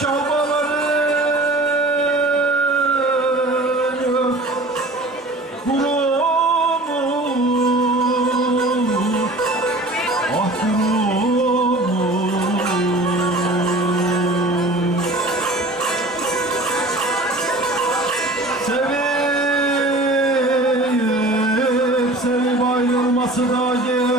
çabaların kurumuş Ah kurumuş Sevip sevip ayrılması da gerek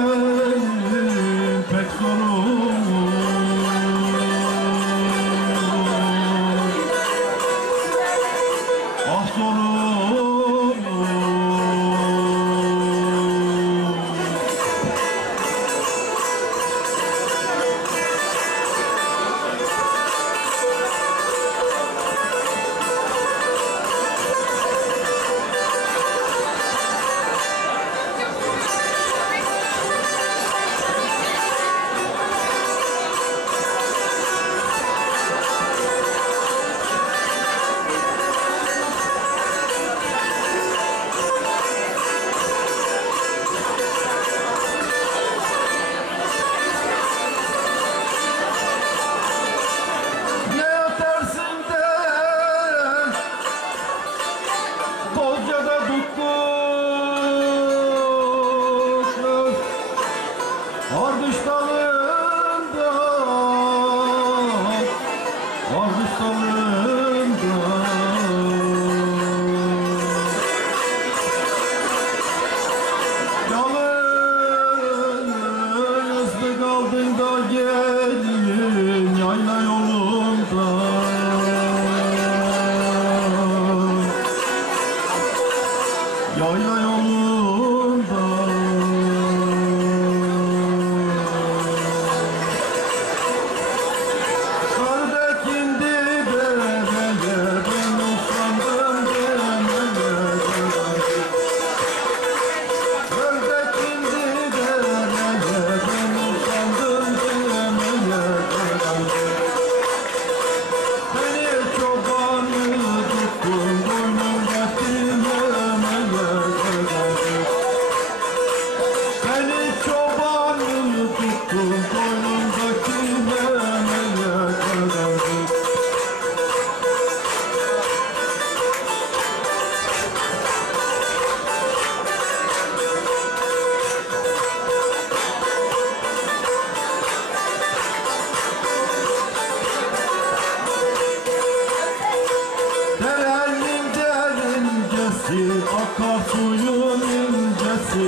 derincesi, akarsuyun incesi